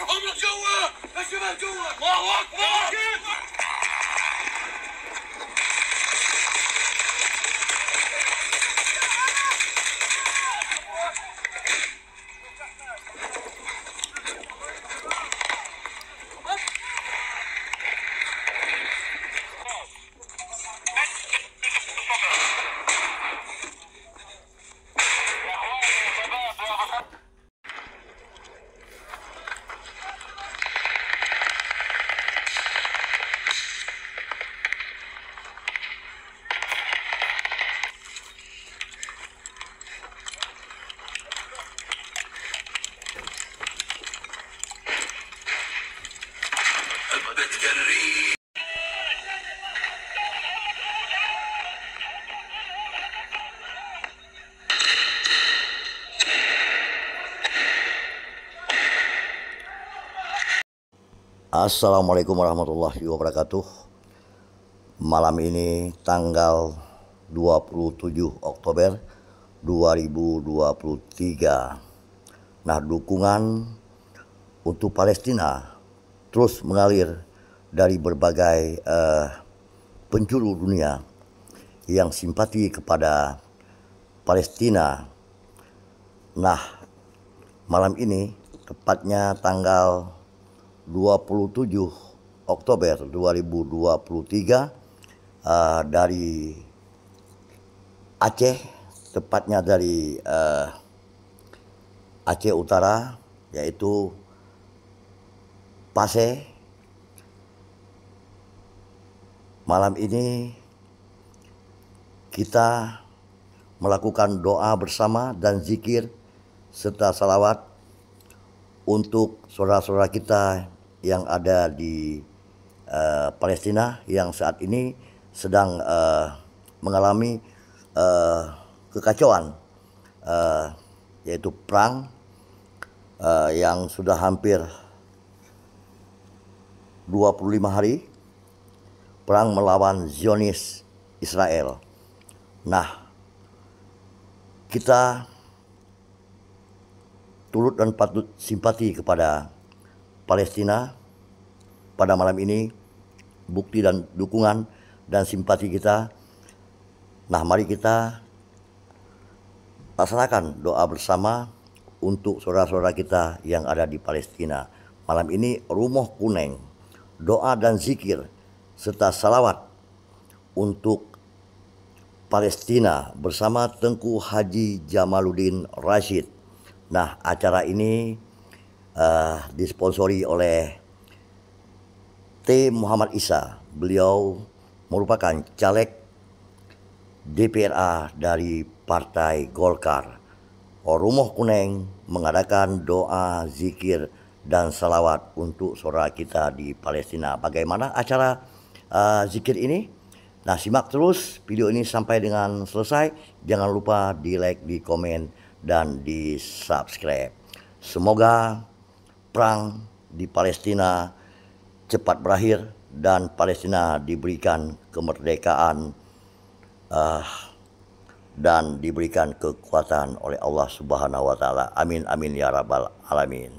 هم جوا يا شباب جوا الله اكبر Assalamualaikum warahmatullahi wabarakatuh. Malam ini tanggal 27 Oktober 2023. Nah, dukungan untuk Palestina terus mengalir dari berbagai penjuru dunia yang simpati kepada Palestina. Nah, malam ini tepatnya tanggal 27 Oktober 2023 dari Aceh, tepatnya dari Aceh Utara, yaitu Paseh. Malam ini kita melakukan doa bersama dan zikir serta salawat untuk saudara-saudara kita yang ada di Palestina yang saat ini sedang mengalami kekacauan, yaitu perang yang sudah hampir 25 hari, perang melawan Zionis Israel. Nah, kita turut dan patut simpati kepada Palestina pada malam ini. Bukti dan dukungan dan simpati kita. Nah, mari kita laksanakan doa bersama untuk saudara-saudara kita yang ada di Palestina. Malam ini Rumah Kuning, doa dan zikir serta salawat untuk Palestina bersama Tengku Haji Jamaluddin Rashid. Nah, acara ini disponsori oleh T. Muhammad Isa. Beliau merupakan caleg DPRA dari Partai Golkar. Rumah Kuning mengadakan doa, zikir, dan salawat untuk saudara kita di Palestina. Bagaimana acara zikir ini? Nah, simak terus video ini sampai dengan selesai. Jangan lupa di like, di komen, dan di subscribe. Semoga perang di Palestina cepat berakhir dan Palestina diberikan kemerdekaan dan diberikan kekuatan oleh Allah Subhanahu wa Ta'ala. Amin amin ya rabbal alamin.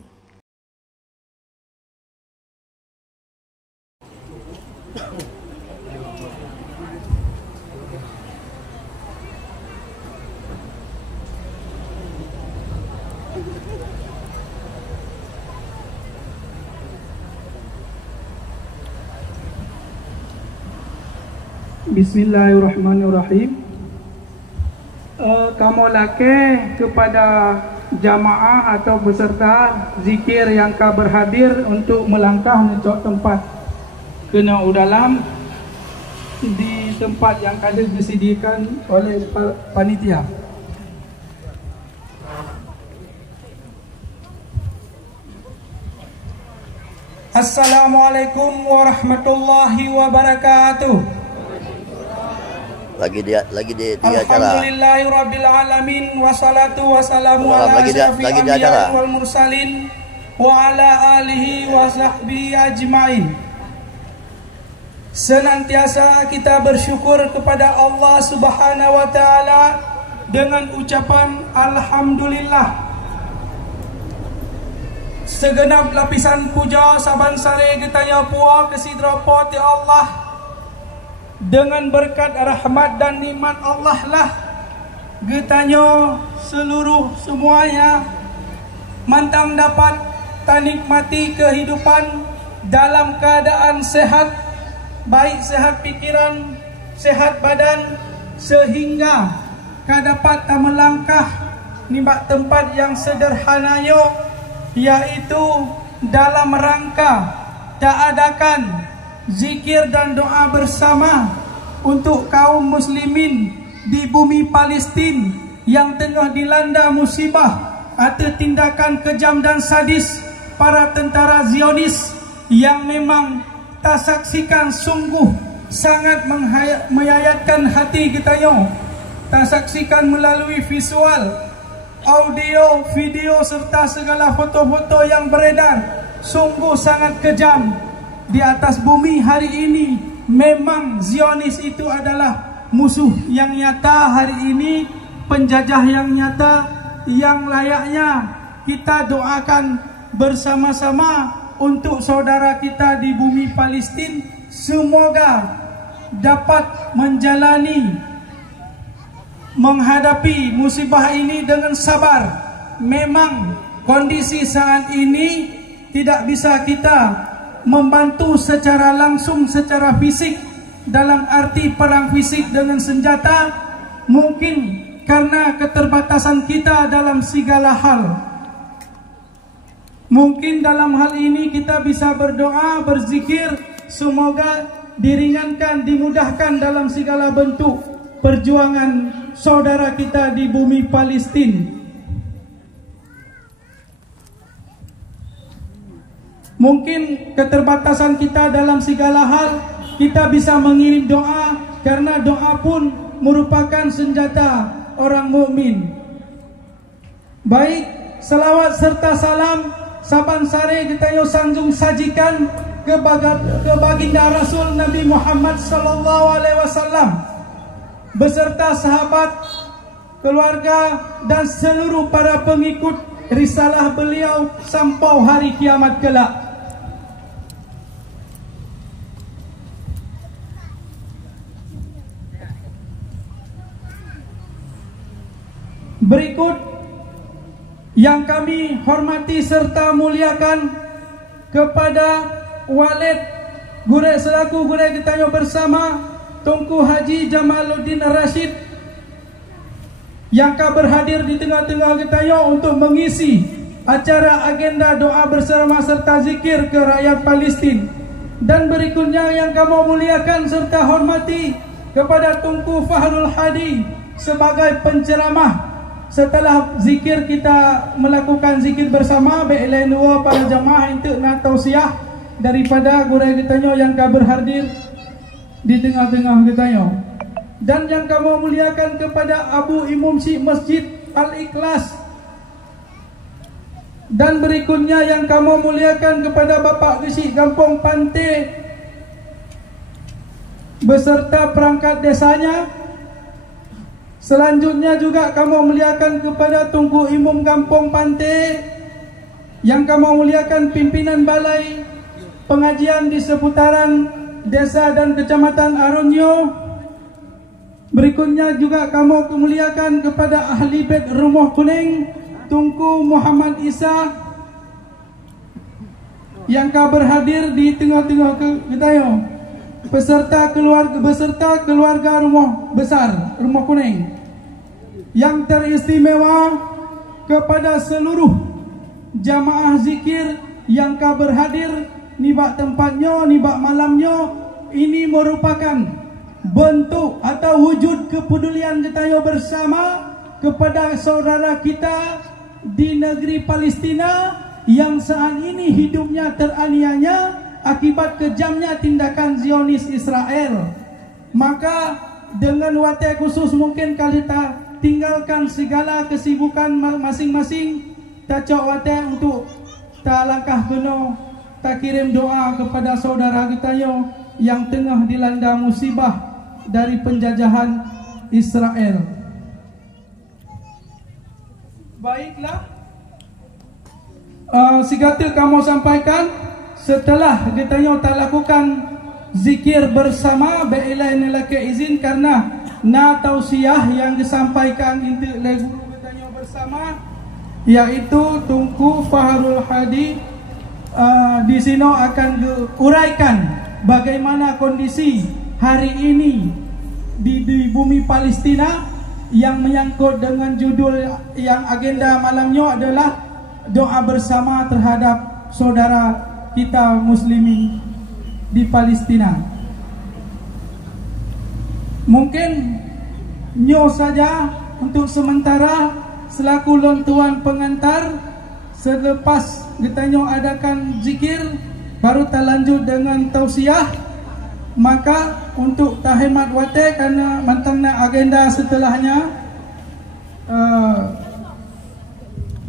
Bismillahirrahmanirrahim. Kamu laki kepada jamaah atau peserta zikir yang ka berhadir untuk melangkah mencok tempat kena udalam di tempat yang ada disediakan oleh panitia. Assalamualaikum warahmatullahi wabarakatuh. Lagi di acara. Alhamdulillahirabbil alamin wassalatu wassalamu ala asyrafil anbiya'i wal mursalin wa ala alihi wa sahbihi ajmain. Senantiasa kita bersyukur kepada Allah Subhanahu wa taala dengan ucapan alhamdulillah. segenap lapisan puja saban sare getanya puah kesidropo ti Allah, dengan berkat rahmat dan nikmat Allah lah getanya seluruh semuanya mantang dapat tanikmati kehidupan dalam keadaan sehat, baik sehat pikiran, sehat badan, sehingga kadapat melangkah nimbak tempat yang sederhananya, yaitu dalam rangka adakan zikir dan doa bersama untuk kaum muslimin di bumi Palestin yang tengah dilanda musibah atau tindakan kejam dan sadis para tentara Zionis yang memang tak saksikan sungguh sangat menyayatkan hati kita yo. Tak saksikan melalui visual, audio, video serta segala foto-foto yang beredar, sungguh sangat kejam. Di atas bumi hari ini memang Zionis itu adalah musuh yang nyata hari ini, penjajah yang nyata, yang layaknya kita doakan bersama-sama untuk saudara kita di bumi Palestin, semoga dapat menghadapi musibah ini dengan sabar. Memang kondisi saat ini tidak bisa kita membantu secara langsung, secara fisik, dalam arti perang fisik dengan senjata, mungkin karena keterbatasan kita dalam segala hal. Mungkin dalam hal ini kita bisa berdoa, berzikir, semoga diringankan, dimudahkan dalam segala bentuk perjuangan saudara kita di bumi Palestin. Mungkin keterbatasan kita dalam segala hal, kita bisa mengirim doa, karena doa pun merupakan senjata orang mukmin. Baik, selawat serta salam saban sare kita yo sanjung sajikan ke baginda Rasul Nabi Muhammad sallallahu alaihi wasallam beserta sahabat, keluarga dan seluruh para pengikut risalah beliau sampai hari kiamat kelak. Berikut yang kami hormati serta muliakan kepada Walid Gure selaku Gure kita bersama Tunku Haji Jamaluddin Rashid yang berhadir di tengah-tengah kita untuk mengisi acara agenda doa bersama serta zikir ke rakyat Palestin. Dan berikutnya yang kami muliakan serta hormati kepada Tunku Fahrul Hadi sebagai penceramah. Setelah zikir kita melakukan zikir bersama, be'ilai nuwa para jamaah untuk nak tausiah daripada gurau kita yang berhadir di tengah-tengah kita. Dan yang kami muliakan kepada Abu Imam Syekh Masjid Al-Ikhlas. Dan berikutnya yang kami muliakan kepada Bapak Syekh Kampung Pantai beserta perangkat desanya. Selanjutnya juga kami muliakan kepada Tunku Imam Kampung Pantai, yang kami muliakan pimpinan balai pengajian di seputaran desa dan kecamatan Aronyo. Berikutnya juga kami muliakan kepada ahli bait Rumah Kuning Tunku Muhammad Isa yang berhadir di tengah-tengah kita beserta keluarga rumah besar Rumah Kuning. Yang teristimewa kepada seluruh jamaah zikir yang berhadir nibak tempatnya, nibak malamnya. Ini merupakan bentuk atau wujud kepedulian kita bersama kepada saudara kita di negeri Palestina yang saat ini hidupnya teraniaya akibat kejamnya tindakan Zionis Israel. Maka dengan watak khusus mungkin kita tinggalkan segala kesibukan masing-masing, tak cok watak untuk tak langkah kena, tak kirim doa kepada saudara kita yang tengah dilanda musibah dari penjajahan Israel. Baiklah, Sigata kamu sampaikan setelah katanya tak lakukan zikir bersama beilai nelake izin karena na tausiah yang disampaikan inti oleh guru katanya bersama, yaitu Tunku Fahrul Hadi di sini akan diuraikan bagaimana kondisi hari ini di bumi Palestina yang menyangkut dengan judul yang agenda malamnya adalah doa bersama terhadap saudara kita muslimin di Palestina. Mungkin nyo saja untuk sementara selaku lontuan pengantar, selepas kita nyo adakan zikir baru kita lanjut dengan tausiah. Maka untuk tahemat wate karena mantangna agenda setelahnya,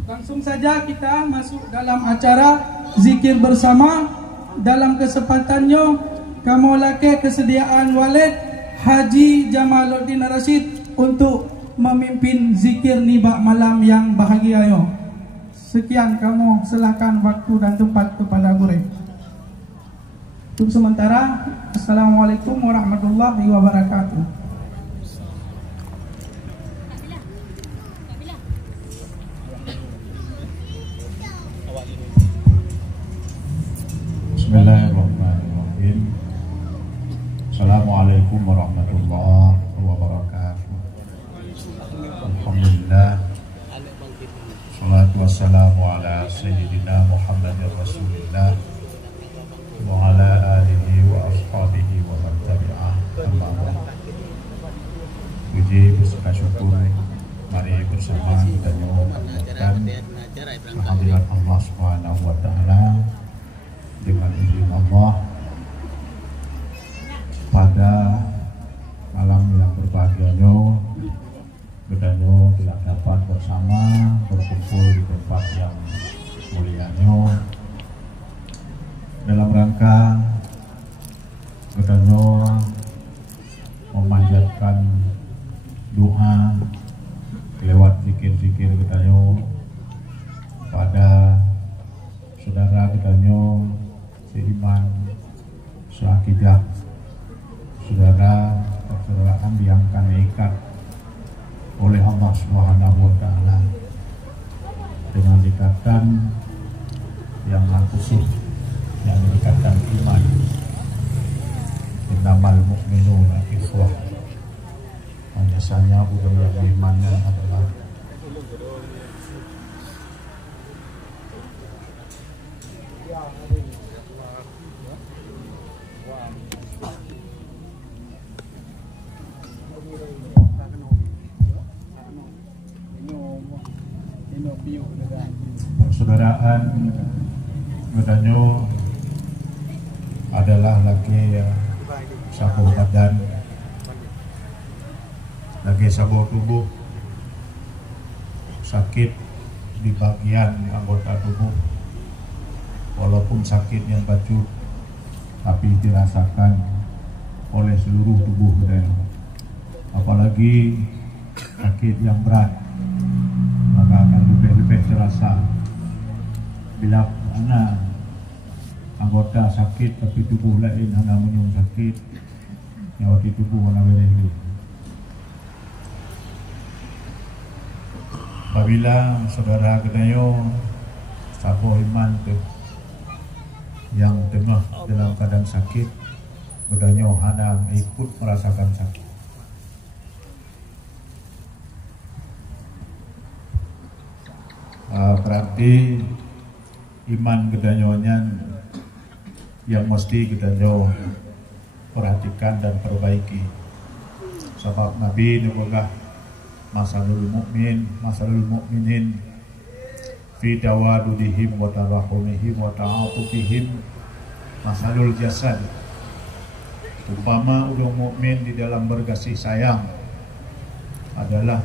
langsung saja kita masuk dalam acara zikir bersama. Dalam kesempatannya kamu laki kesediaan Walid Haji Jamaluddin Rashid untuk memimpin zikir nibak malam yang bahagia yo. Sekian, kamu silakan waktu dan tempat kepada guru. Untuk sementara, Assalamualaikum warahmatullahi wabarakatuh. Bismillahirrahmanirrahim. Assalamualaikum warahmatullahi wabarakatuh. Alhamdulillah. Salatu wassalamu ala Sayyidina Muhammadin Rasulillah wa ala alihi wa ashabihi wa man tabi'ah. Amma ba'd. Puji beserta syukur mari bersama kita mengucapkan kehadirat Allah Subhanahu wa taala dengan izin Allah pada malam yang berbahagianya bedanya tidak dapat bersama berkumpul di tempat yang mulianya dalam rangka bedanya memanjatkan doa lewat zikir-zikir bedanya pada saudara bedanya seiman, seakidah, saudara persaudaraan yang akan diikat oleh Allah Subhanahu wa taala dengan ikatan yang khusus, yang ikatan iman. Innamal mu'minuna ikhwah. Biasanya budaya imannya adalah persaudaraan. Bedanya adalah lagi sabuh badan, lagi sabuh tubuh, sakit di bagian anggota tubuh, walaupun sakit yang bacut tapi dirasakan oleh seluruh tubuh bedanya. Apalagi sakit yang berat, maka akan lebih terasa bila mana anggota sakit tapi tubuh lain hanya menyung sakit, nyawa di tubuh hanya berhenti. Apabila saudara kedayo sahabat iman tu yang tengah dalam keadaan sakit, kedayo hanya ikut merasakan sakit. Berarti iman kedanyonya yang mesti kedanyo perhatikan dan perbaiki. Sebab Nabi nubulah masalul mu'minin fi tawadudihim wa tarahumihim wa ta'atufihim masalul jasad. Umpama orang mukmin di dalam berkasih sayang adalah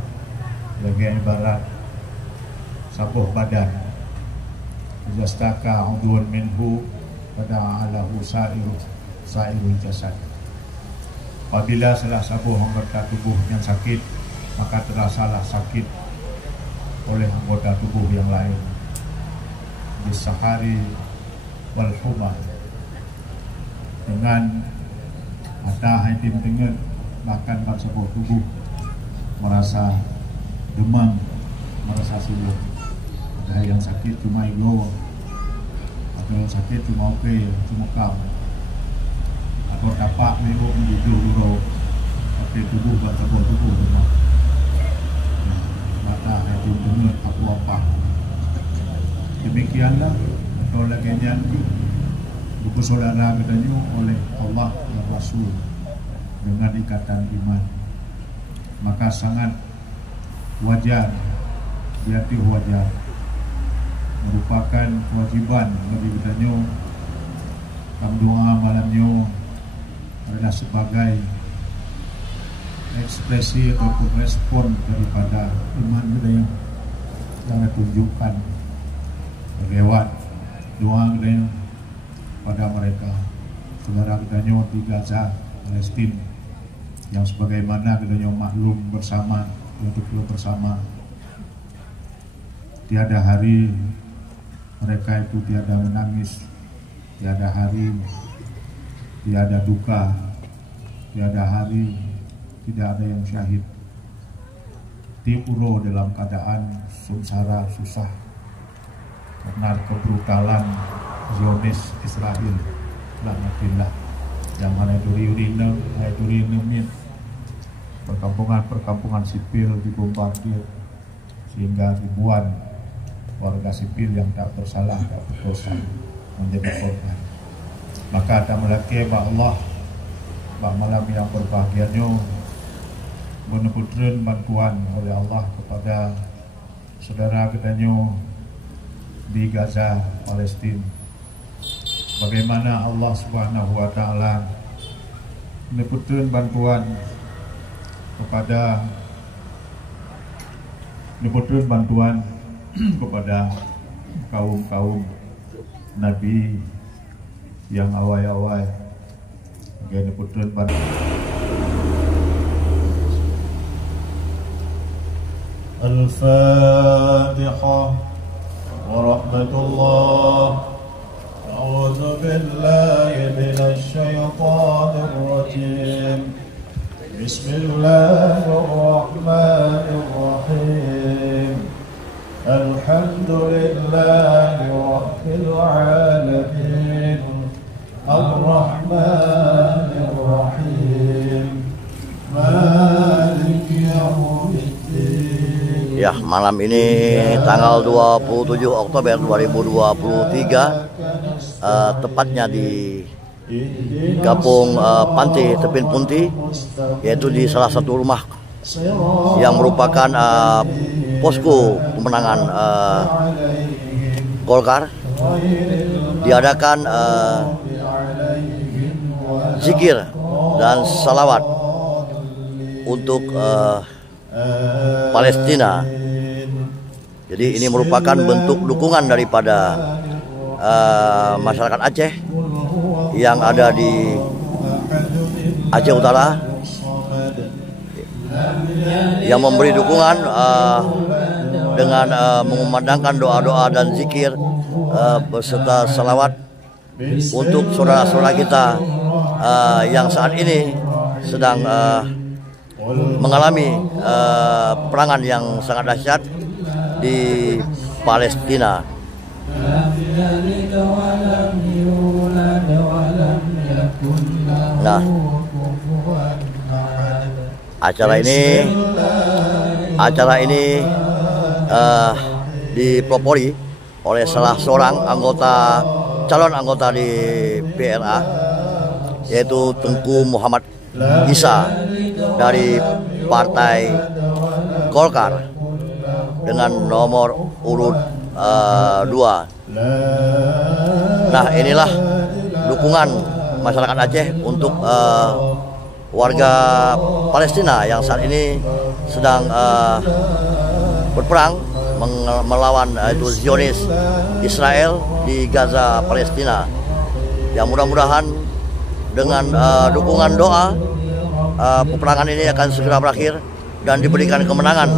bagian ibarat sabuh badan. Jastaka udhun minhu pada'alahu sa'irul jasad. Apabila salah sabuh anggota tubuh yang sakit, maka terasalah sakit oleh anggota tubuh yang lain. bisahari wal huma, dengan ada haitim dengan bahkan sebuah tubuh merasa demam, merasa sulit. Ada yang sakit cuma ilo, ada yang sakit cuma cuma kam, atau dapat minggu dulu tapi tubuh sebuah tubuh demam. Mata haitim dengan apa. Demikianlah tolaknya buku saudara katanya oleh Allah dan Rasul dengan ikatan iman, maka sangat wajar, diarti wajar, merupakan kewajiban bagi katanya dalam doa malamnya adalah sebagai ekspresi ataupun respon daripada iman kita yang ditunjukkan lewat doa kita pada mereka saudara kita di Gaza, Palestina, yang sebagaimana kita maklum bersama, untuk bersama, tiada hari mereka itu tiada menangis, tiada hari tiada duka, tiada hari tidak ada yang syahid, tipuro dalam keadaan sengsara susah karena kebrutalan Zionis Israel, laknatillah, yang mana duri-urinya perkampungan sipil dibombardir sehingga ribuan warga sipil yang tak bersalah, tak berdosa menjadi korban. Maka ada melaki Allah malam yang berbahagianya meneputkan bantuan oleh Allah kepada saudara katanya di Gaza, Palestina. Bagaimana Allah Subhanahu wa taala meneputkan bantuan kepada kaum Nabi yang awal-awal meneputkan bantuan. Al-Fatihah. ورحمة الله. أعوذ بالله من الشيطان الرجيم. بسم الله الرحمن الرحيم. الحمد لله رب العالمين. الرحمن الرحيم. مالك يوم الدين. Ya, malam ini tanggal 27 Oktober 2023, tepatnya di Kampung Panti Tepin Punti, yaitu di salah satu rumah yang merupakan posko pemenangan Golkar, diadakan zikir dan salawat untuk Palestina. Jadi ini merupakan bentuk dukungan daripada masyarakat Aceh yang ada di Aceh Utara, yang memberi dukungan dengan mengumandangkan doa-doa dan zikir beserta salawat untuk saudara-saudara kita yang saat ini sedang mengalami perangan yang sangat dahsyat di Palestina. Nah, acara ini dipelopori oleh salah seorang calon anggota di PRA, yaitu Tengku Muhammad Isa dari Partai Golkar dengan nomor urut 2. Nah, inilah dukungan masyarakat Aceh untuk warga Palestina yang saat ini sedang berperang melawan itu Zionis Israel di Gaza, Palestina. Yang mudah-mudahan dengan dukungan doa peperangan ini akan segera berakhir dan diberikan kemenangan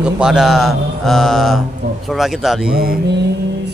kepada saudara kita di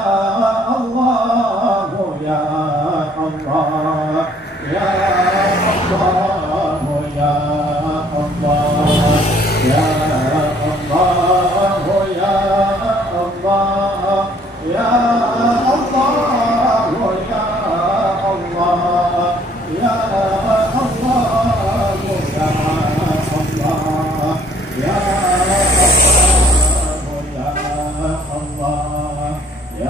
Allah, ya Allah, ya Allah, ya Allah, ya Allah, ya Allah, ya Allah, ya Allah, ya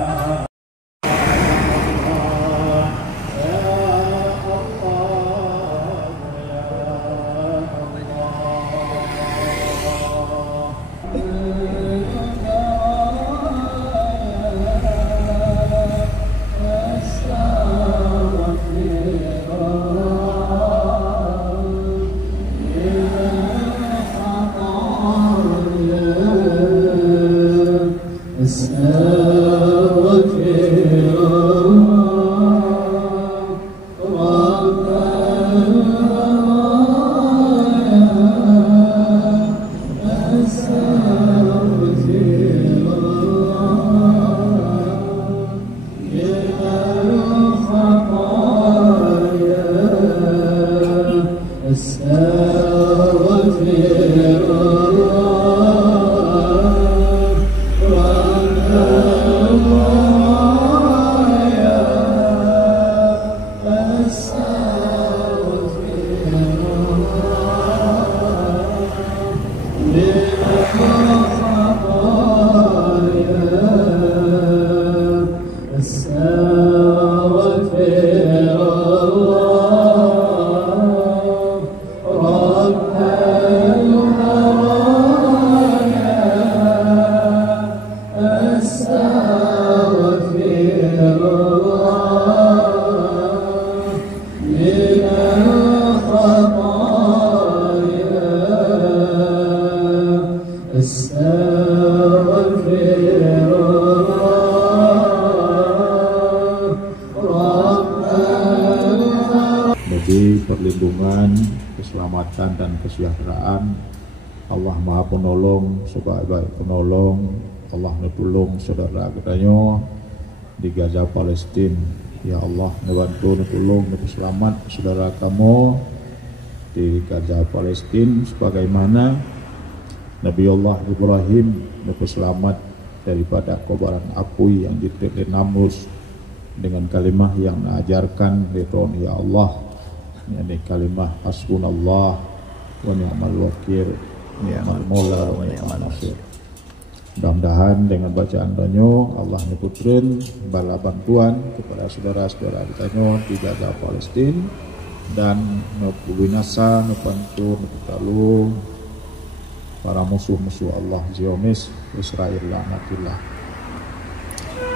Bagi perlindungan, keselamatan dan kesejahteraan, Allah Maha Penolong, sebagai penolong, Allah menolong saudara kitanya di Gaza Palestina. Ya Allah, membantu menolong selamat saudara kamu di Gaza Palestina, sebagaimana Nabi Allah Ibrahim selamat daripada kobaran api yang dititik Namrus dengan kalimah yang mengajarkan Ridwan ya Allah, yakni kalimah hasbunallah wa ni'mal wakil, ni'mal maula wa ni'mal nasir. Mudah-mudahan dengan bacaan donyo Allah nyebutkan bala bantuan kepada saudara-saudara kita di Gaza Palestina dan nasa membantu menolong para musuh-musuh Allah Zionis Israel laknatillah.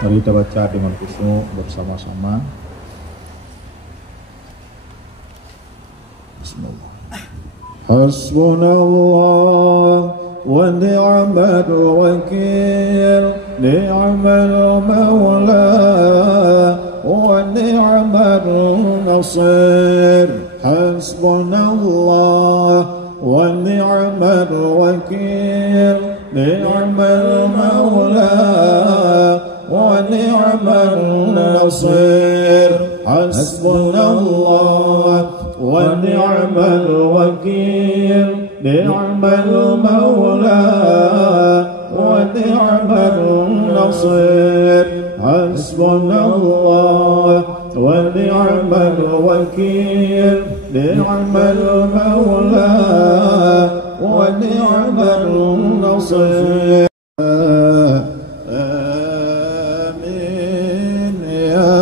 Mari kita baca dengan khusyuk bersama-sama. Bismillah. Hasbunallah wa ni'mal wakil, ni'mal maula wa ni'mal nasir. Hasbunallah wa ni'mal wakil, ni'mal maula wa ni'mal nasir. Hasbunallah wa ni'mal wakil, ni'mal maula wa ni'mal nasir. Hasbunallah wa ni'mal wakil, ni'mal maula wa ni'mal nasir. Amin ya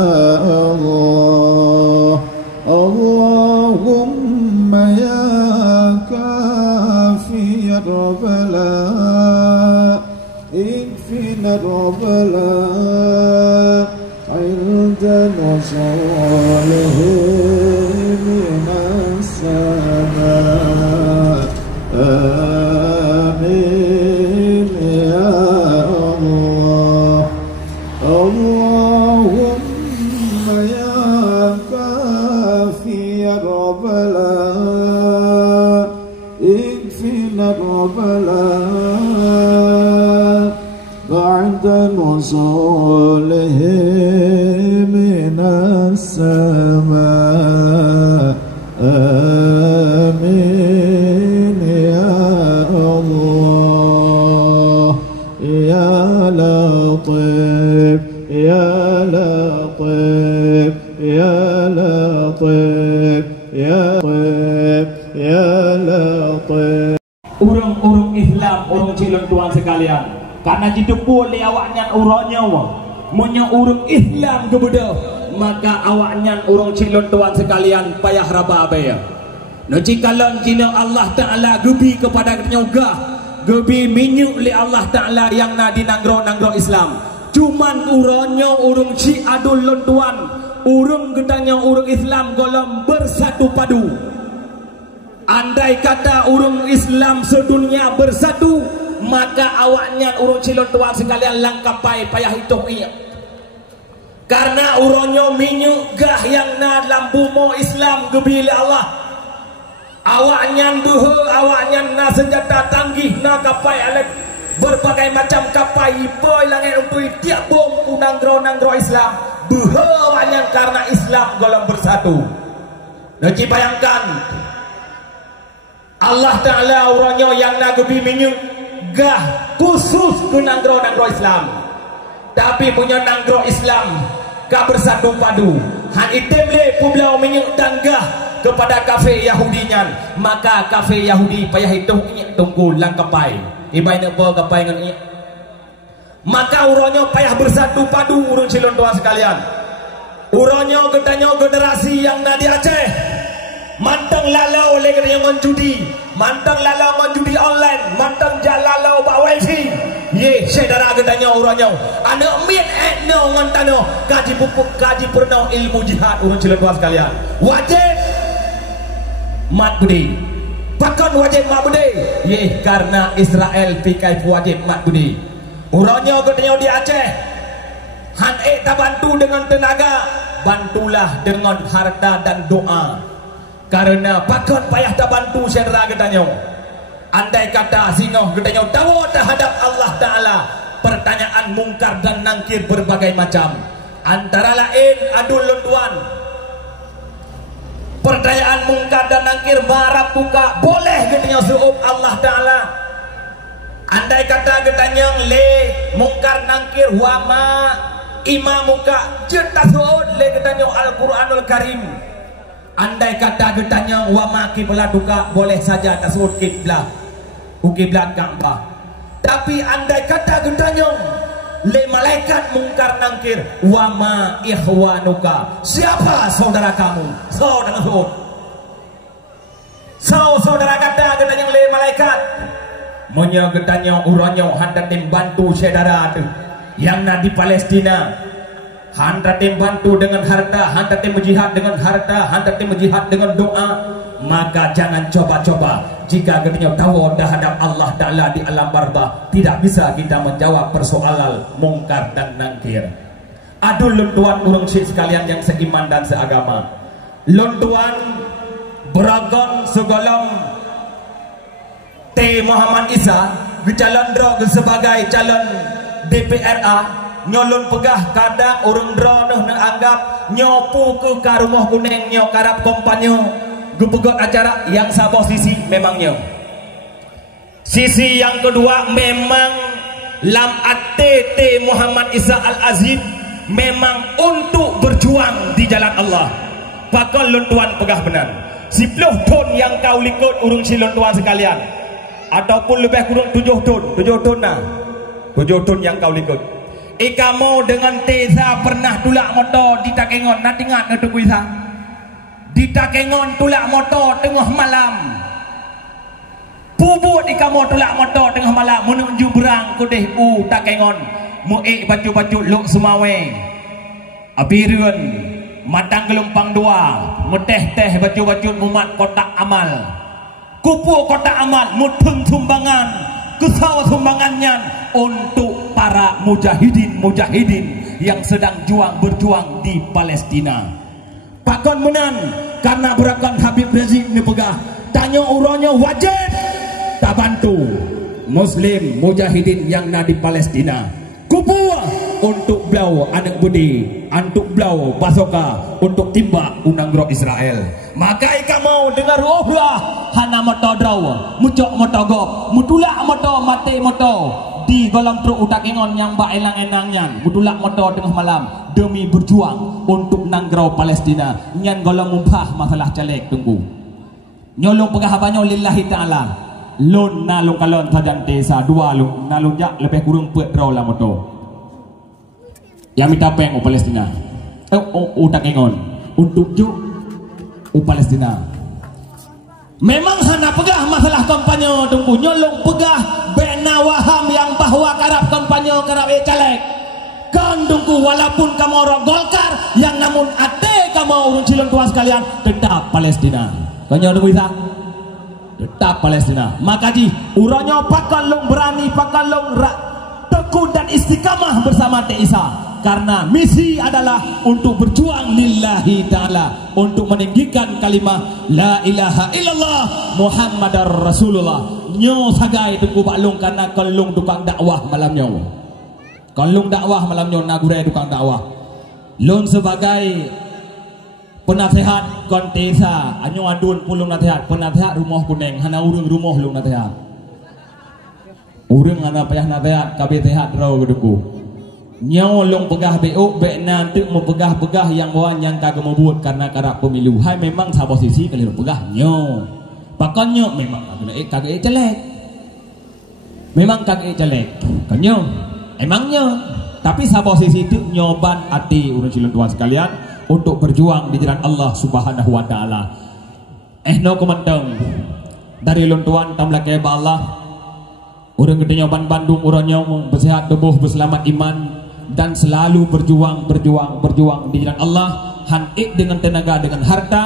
Allah. Allahumma ya kafi bala, ikfina bala, ildan wa salihin minas sama. Amin ya Allah. Allahumma ya kafi bala, ikfina bala, ba'da nuzulih لطيف يا لطيف يا لطيف يا لطيف. Urang-urang Islam, urang cilon tuan sekalian, karena jitu boleh awaknya urangnya munya urang Islam kebedah, maka awaknya urang cilon tuan sekalian payah raba abaya. No jikalau jina Allah Ta'ala gebi kepada nyoga, gebi minyak li Allah Ta'ala yang na di nanggro-nanggro Islam. Cuman urangnya urang si adul lontuan, urang gedangnya urang Islam golong bersatu padu. Andai kata urang Islam sedunia bersatu, maka awaknya urang cilon tuan sekalian langkapai payah hitung iya. Karena urangnya minyak gah yang na dalam bumo Islam gebili Allah. Awaknya buhe, awaknya na senjata tanggih na kapai alek berbagai macam kapai boy langit untuk tiap bom nanggro Islam. Buhe awaknya karena Islam golong bersatu. Nanti bayangkan Allah Ta'ala orangnya yang nagebi minyak gah khusus ke nanggro Islam, tapi punya nanggro Islam gak bersatu padu. Han item le pulau minyak dan gah kepada kafe Yahudinya, maka kafe Yahudi payah hitung tunggu langkapai ibai nak bawa kapai dengan ini, maka orangnya payah bersatu padu. Urang cilon tuan sekalian, orangnya katanya generasi yang na di Aceh mantang lalau oleh kerana ngon judi, mantang lalau ngon judi online, mantang jalalau bak wifi. Ye, saudara katanya orangnya anak mit etno ngon tano kaji pupuk kaji pernah ilmu jihad. Urang cilon tuan sekalian, wajib mat budi, bahkan wajib mat budi. Ye, karena Israel pikai wajib mat budi. Orangnya katanya di Aceh, han tak bantu dengan tenaga, bantulah dengan harta dan doa. Karena bahkan payah tak bantu saudara katanya. Andai kata singoh katanya tahu terhadap Allah Ta'ala, pertanyaan mungkar dan nangkir berbagai macam. Antara lain adul londuan, pertanyaan mungkar dan nangkir marah buka boleh katanya suub Allah Ta'ala. Andai kata katanya le mungkar nangkir wama imam muka cerita suud le katanya Al-Quranul Karim. Andai kata getanya wama kiblat duka boleh saja tasawuf kiblat ukiblat Ka'bah. Tapi andai kata getanya le malaikat mungkar nangkir wama ikhwanuka, siapa saudara kamu? Saudara suud. Saudara kata getanya le malaikat monya getanya uranya hendak membantu saudara tu yang na di Palestina. Hendak membantu dengan harta, hendak menjihad dengan harta, hendak menjihad dengan doa. Maka jangan coba-coba. Jika kita tahu terhadap Allah Ta'ala di alam barzakh, tidak bisa kita menjawab persoalan mungkar dan nangkir. Aduh luntuan urang sekalian yang seiman dan seagama, luntuan beragam segolong T. Muhammad Isa calon sebagai calon DPRA nyolon pegah kada orang drone nak anggap nyopu ke rumah kuning nyo karap kompanyo gupegot acara yang sabah sisi memangnya. Sisi yang kedua memang lam ATT Muhammad Isa Al-Azim memang untuk berjuang di jalan Allah. Pakal lontuan pegah benar 10 ton yang kau likut urung si lontuan sekalian, ataupun lebih kurang 7 ton nah 7 ton yang kau likut. Kamu dengan Teza pernah tulak motor di Takengon, nak ingat ke Tuku Isa? Di Takengon tulak motor tengah malam. Pubut kamu tulak motor tengah malam menuju berang kudeh Takengon. Mu'ik baju-baju luk Sumawe. Abirun matang gelompang 2, meteh-teh baju-baju mumat kotak amal. Kupu kotak amal muteng sumbangan, kesau sumbangannya untuk para mujahidin yang sedang berjuang di Palestina. Pakon menan karena berakan Habib Rizik ni pegah tanya urangnya wajib tak bantu Muslim mujahidin yang na di Palestina. Kupu untuk belau anak budi, untuk belau basoka, untuk timbak unang-ro Israel. Maka ika mau dengar Allah hana moto draw, mucok moto gop, mutulak moto mate moto. di dalam perut utak ingon yang bak elang-enangnya budulak motor tengah malam demi berjuang untuk nanggro Palestina nyan golong mumpah masalah caleg tunggu nyolong pegah banyo lillahi ta'ala lon nalung kalon sajan tesa dua lung nalung jak lebih kurang pet draw lah motor yang minta peng Palestina utak ingon untuk juk Palestina memang hana pegah masalah kampanye tunggu nyolong pegah bena waham yang bahwa karap kampanye karap caleg kan tunggu walaupun kamu orang Golkar yang namun ate kamu urun cilon tua sekalian tetap Palestina kanya tunggu isa tetap Palestina maka ji uranyo pakalong berani pakalong tekun dan istiqamah bersama Teh Isa karena misi adalah untuk berjuang lillahi ta'ala untuk meninggikan kalimah la ilaha illallah Muhammadar Rasulullah nyo sagai tunggu baklung karena kelung tukang dakwah malam nyo kelung dakwah malam nyo nagure tukang dakwah lun sebagai penasehat kontesa anyo adun pulung nasihat penasehat rumah kuneng hana urung rumah lung nasihat urung hana payah nasihat kabeh sehat raw gedungku nyolong pegah BO bek nanti mau pegah-pegah yang wan yang kagak mau buat karena karak pemilu hai memang sa posisi kali pegah nyo pakonnya memang kagak celek memang kagak celek kanyo emangnya tapi sa posisi itu nyoban hati urun cilon tuan sekalian untuk berjuang di jalan Allah Subhanahu wa taala no komentong dari lon tuan tamlake ba Allah urang gede nyoban Bandung urannya bersehat tubuh berselamat iman dan selalu berjuang di jalan Allah hanik dengan tenaga dengan harta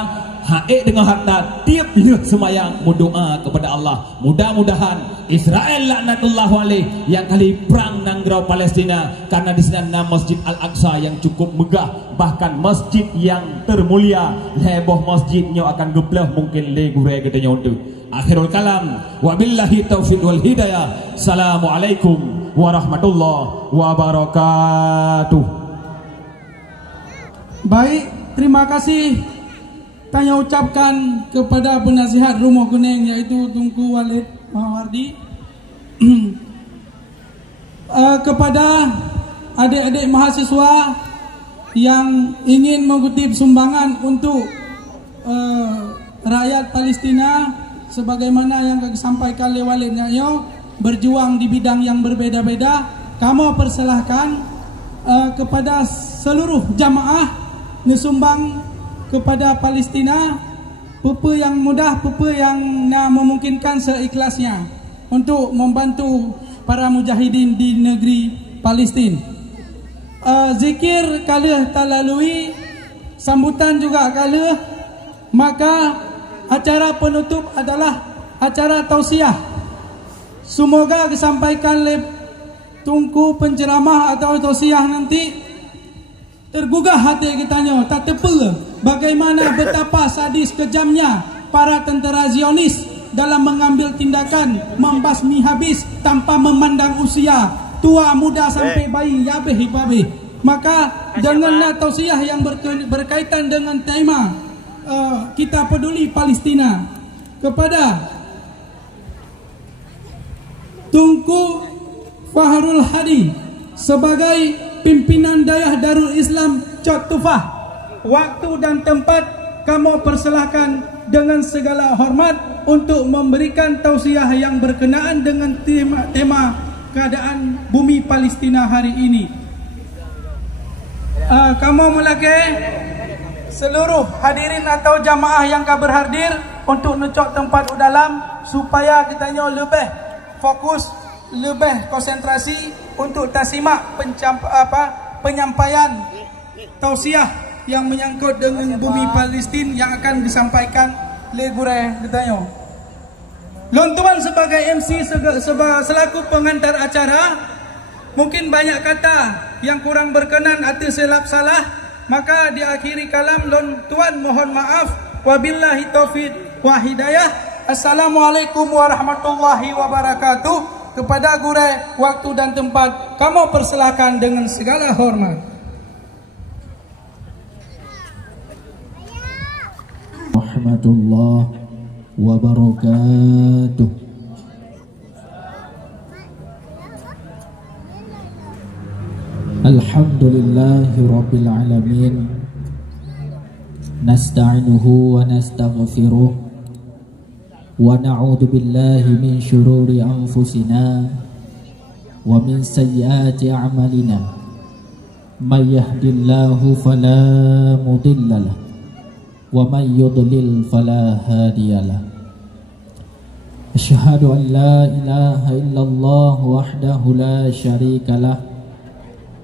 haik dengan harta tiap semayang berdoa kepada Allah mudah-mudahan Israel laknatullah alaih yang kali perang nanggro Palestina karena di sana Masjid Al-Aqsa yang cukup megah bahkan masjid yang termulia heboh masjidnya akan gebleh mungkin le gure gedenya untuk akhirul kalam wabillahi taufiq wal hidayah assalamualaikum warahmatullahi wabarakatuh. Baik, terima kasih tanya ucapkan kepada penasihat Rumah Kuning yaitu Tunku Walid Mawardi. Kepada adik-adik mahasiswa yang ingin mengutip sumbangan untuk rakyat Palestina sebagaimana yang disampaikan oleh Walid Nyayo berjuang di bidang yang berbeda-beda, kamu persilahkan kepada seluruh jamaah disumbang kepada Palestina pepe yang mudah, pepe yang memungkinkan seikhlasnya untuk membantu para mujahidin di negeri Palestin. Zikir kalih talalui, sambutan juga kalih, maka acara penutup adalah acara tausiah. Semoga disampaikan oleh Tunku penceramah atau tausiah nanti tergugah hati kitanya, tak tepa bagaimana betapa sadis kejamnya para tentera Zionis dalam mengambil tindakan membasmi habis tanpa memandang usia, tua muda sampai bayi, yabeh ibabeh. Maka janganlah tausiah yang berkaitan dengan tema kita peduli Palestina kepada Tunku Fahrul Hadi sebagai pimpinan Dayah Darul Islam Cot Tufah. Waktu dan tempat kamu persilahkan dengan segala hormat untuk memberikan tausiah yang berkenaan dengan tema keadaan bumi Palestina hari ini. Kamu mulai seluruh hadirin atau jamaah yang berhadir untuk nucok tempat dalam supaya kitanya lebih fokus, lebih konsentrasi untuk tasimak penyampaian tausiah yang menyangkut dengan bumi Palestin yang akan disampaikan oleh gure ditanya. Lontuan sebagai MC selaku pengantar acara, mungkin banyak kata yang kurang berkenan atau silap salah, maka diakhiri kalam lontuan mohon maaf. Wabillahi taufiq wa hidayah. Assalamualaikum warahmatullahi wabarakatuh. Kepada gure waktu dan tempat kamu persilahkan dengan segala hormat. Warahmatullahi wabarakatuh. Alhamdulillahi Rabbil Alamin. Nasta'inuhu wa nastaghfiruh wa na'udzu billahi min syururi anfusina wa min sayyiati a'malina. May yahdihillahu fala mudilla lahu wa may yudlil fala hadiyalah. Asyhadu an la ilaha illallah wahdahu la syarikalah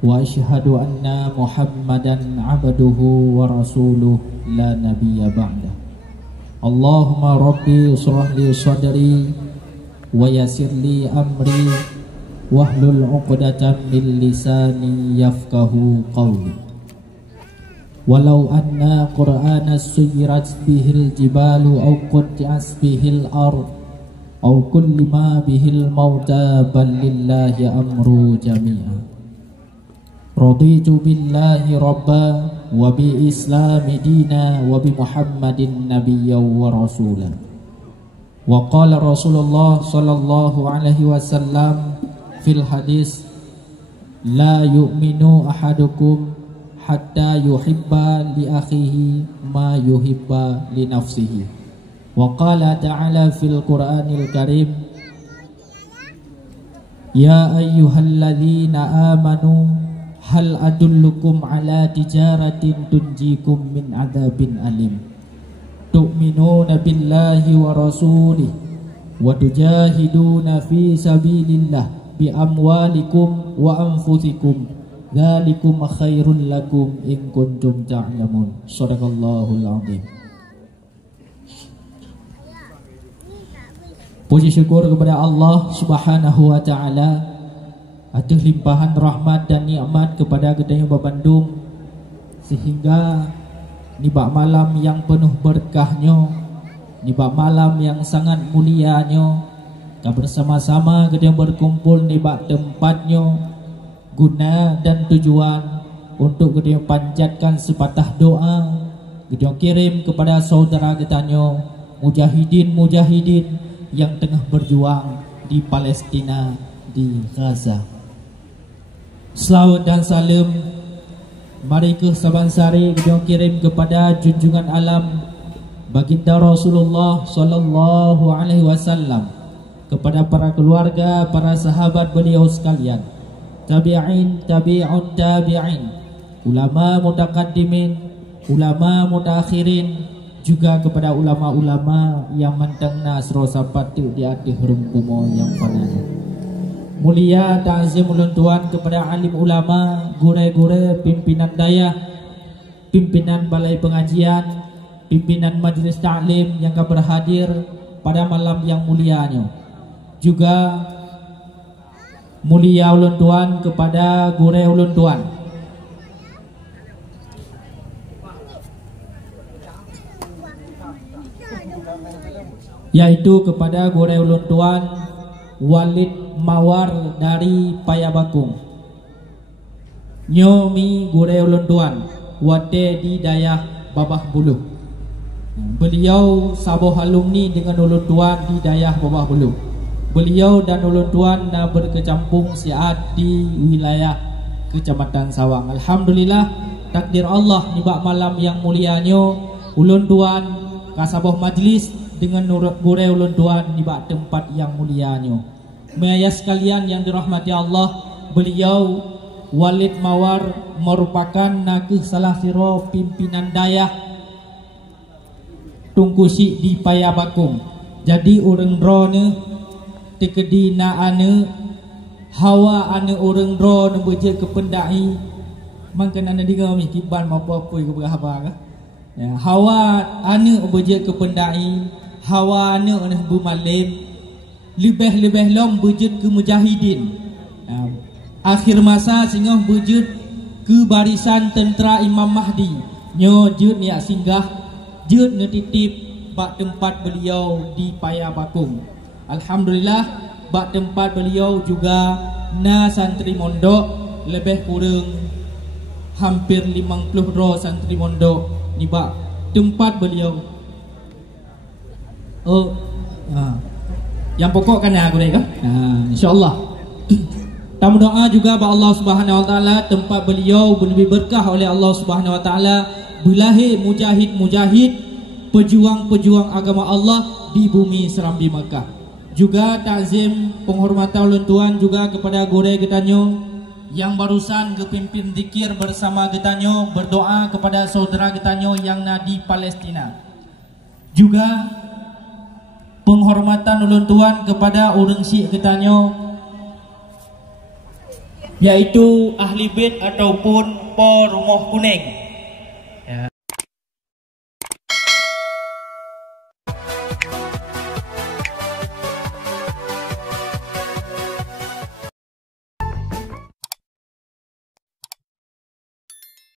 wa asyhadu anna Muhammadan abduhu wa rasuluh la nabiyya ba'da. Allahumma rabbi ishrah li sadri wa yassir li amri wahlul 'uqdatam min lisani yafqahu qawli. Walau anna qur'ana suyirat bihil jibalu aw qutti'at bihil ard aw kullima bihil mauta bal lillahi amru jami'a. Raditu billahi rabba wa bi islami dina wa bi muhammadin nabiyya wa rasula. Wa qala Rasulullah sallallahu alaihi wasallam fil hadis, la yu'minu ahadukum hatta yuhibba li akhihi ma yuhibba li nafsihi. Wa qala ta'ala fil Qur'anil Karim, ya ayyuhalladzina amanu hal adullukum ala tijaratin tunjikum min adzabin alim. Tu'minuna billahi wa rasulih wa tujahiduna fi sabilillah bi amwalikum wa anfusikum. Dzalikum khairul lakum in kuntum ta'lamun. Shadaqallahul azim. Puji syukur kepada Allah Subhanahu wa taala atas limpahan rahmat dan nikmat kepada kita yang berbandung, sehingga nibak malam yang penuh berkahnya, nibak malam yang sangat mulianya, kita bersama-sama kita yang berkumpul nibak tempatnya, guna dan tujuan untuk kita yang panjatkan sepatah doa, kita yang kirim kepada saudara kitanya mujahidin yang tengah berjuang di Palestina, di Gaza. Salawat dan salam mari ke saban-sari kita kirim kepada junjungan alam baginda Rasulullah sallallahu alaihi wasallam, kepada para keluarga, para sahabat beliau sekalian, tabi'in, tabi'un tabi'in, ulama mutaqaddimin, ulama mutakhirin, juga kepada ulama-ulama yang mentengna serasa patu di atas rumpumo yang fana. Mulia ta'zim ulun tuan kepada alim ulama, gure-gure, pimpinan daya, pimpinan balai pengajian, pimpinan majlis ta'lim yang berhadir pada malam yang mulianya. Juga mulia ulun tuan kepada gure ulun tuan, yaitu kepada gure ulun tuan Walid Mawar dari Payabakung, nyomi gure ulun tuan wate di dayah Babah Buluh. Beliau saboh alumni dengan ulun tuan di dayah Babah Buluh. Beliau dan ulun tuan na berkecampung siat di wilayah Kecamatan Sawang. Alhamdulillah, takdir Allah nibak malam yang mulianya ulun tuan kasaboh majlis dengan gure ulun tuan nibak tempat yang mulianya. Maya sekalian yang dirahmati Allah, beliau Walid Mawar merupakan nakih salah siro pimpinan dayah Tungkusi di Payabakung. Jadi orang drone tekedi na ane hawa ane orang drone beje ke pendai mangkan ane diga mi kiban apa-apa ke berapa ka. Ya, hawa ane beje ke pendai, hawa ane ane bumalim, lebih-lebih lom bejut ke mujahidin. Akhir masa singgah bejut ke barisan tentera Imam Mahdi. Nyo jut ni singgah, jut ni titip bak tempat beliau di Payabakung. Alhamdulillah, bak tempat beliau juga na santri mondok lebih kurang hampir 50 ro santri mondok ni bak tempat beliau. Yang pokok kan aku ni kan? InsyaAllah. Tamu doa juga ba Allah Subhanahu wa taala tempat beliau lebih berkah oleh Allah Subhanahu wa taala, berlahir mujahid-mujahid, pejuang-pejuang agama Allah di bumi Serambi Makkah. Juga takzim penghormatan ulun tuan juga kepada Gurei Getanyo yang barusan kepimpin zikir bersama Getanyo, berdoa kepada saudara Getanyo yang di Palestina. Juga penghormatan ulun tuan kepada orang Syekh Getanyo, yaitu ahli bait ataupun po Rumah Kuning.